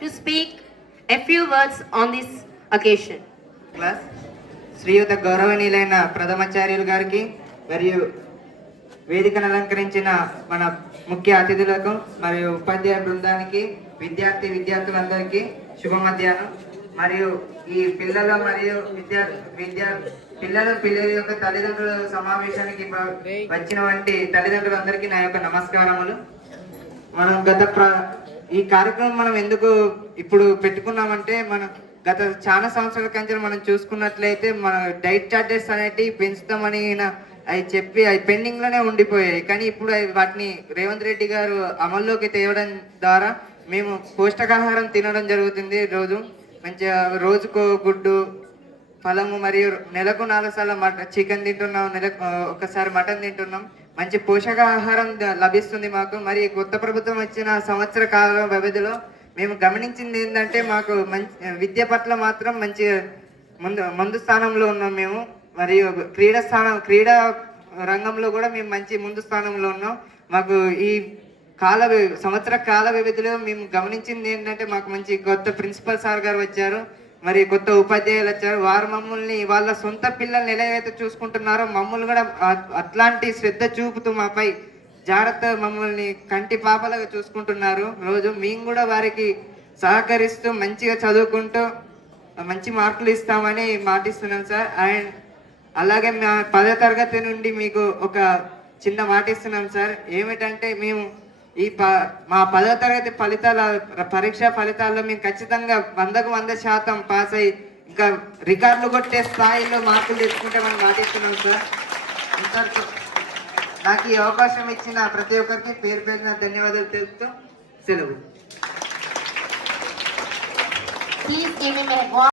to speak a few words on this occasion. Class శ్రీయుత గౌరవనీయులైన ప్రథమాచార్యులు గారికి మరియు వేదికను అలంకరించిన మన ముఖ్య అతిథులకు మరియు ఉపాధ్యాయ బృందానికి విద్యార్థులందరికీ శుభ మధ్యాహ్నం. మరియు ఈ పిల్లల మరియు పిల్లల యొక్క తల్లిదండ్రుల సమావేశానికి వచ్చిన వంటి తల్లిదండ్రులందరికీ నా యొక్క నమస్కారములు. మనం ఈ కార్యక్రమం మనం ఎందుకు ఇప్పుడు పెట్టుకున్నామంటే, మనం గత చాలా సంవత్సరాల కంచె మనం చూసుకున్నట్లయితే మన డైట్ చార్జెస్ అనేటివి పెంచుతామని అవి చెప్పి అవి పెండింగ్ లోనే ఉండిపోయాయి. కానీ ఇప్పుడు వాటిని రేవంత్ రెడ్డి గారు అమల్లోకి తేవడం ద్వారా మేము పౌష్టికాహారం తినడం జరుగుతుంది. రోజు మంచిగా రోజుకు గుడ్డు, ఫలము మరియు నెలకు 4 సార్లు చికెన్ తింటున్నాం, నెలకు ఒకసారి మటన్ తింటున్నాం. మంచి పోషకాహారం లభిస్తుంది మాకు. మరి కొత్త ప్రభుత్వం వచ్చిన సంవత్సర కాల వ్యవధిలో మేము గమనించింది ఏంటంటే, మాకు మంచి విద్య పట్ల మాత్రం మంచి ముందు స్థానంలో ఉన్నాం మేము. మరియు క్రీడా రంగంలో కూడా మేము మంచి ముందు స్థానంలో ఉన్నాం. మాకు ఈ సంవత్సర కాల వ్యవధిలో మేము గమనించింది ఏంటంటే, మాకు మంచి కొత్త ప్రిన్సిపల్ సార్ గారు వచ్చారు, మరి కొత్త ఉపాధ్యాయులు వచ్చారు. వారు మమ్మల్ని వాళ్ళ సొంత పిల్లల్ని ఎలాగైతే చూసుకుంటున్నారో మమ్మల్ని కూడా అట్లాంటి శ్రద్ధ చూపుతూ మాపై జాగ్రత్త మమ్మల్ని కంటి పాపలుగా చూసుకుంటున్నారు. రోజు మేము కూడా వారికి సహకరిస్తూ మంచిగా చదువుకుంటూ మంచి మార్కులు ఇస్తామని మాటిస్తున్నాం సార్. అండ్ అలాగే మా 10వ తరగతి నుండి మీకు ఒక చిన్న మాట ఇస్తున్నాం సార్. ఏమిటంటే, మేము మా 10వ తరగతి పరీక్షా ఫలితాల్లో మేము ఖచ్చితంగా 100కు 100% పాస్ అయ్యి ఇంకా రికార్డులు కొట్టే స్థాయిలో మార్కులు తెచ్చుకుంటామని మాటిస్తున్నాం సార్. నాకు ఈ అవకాశం ఇచ్చిన ప్రతి ఒక్కరికి పేరు పేరున ధన్యవాదాలు తెలుపుతూ సెలవు.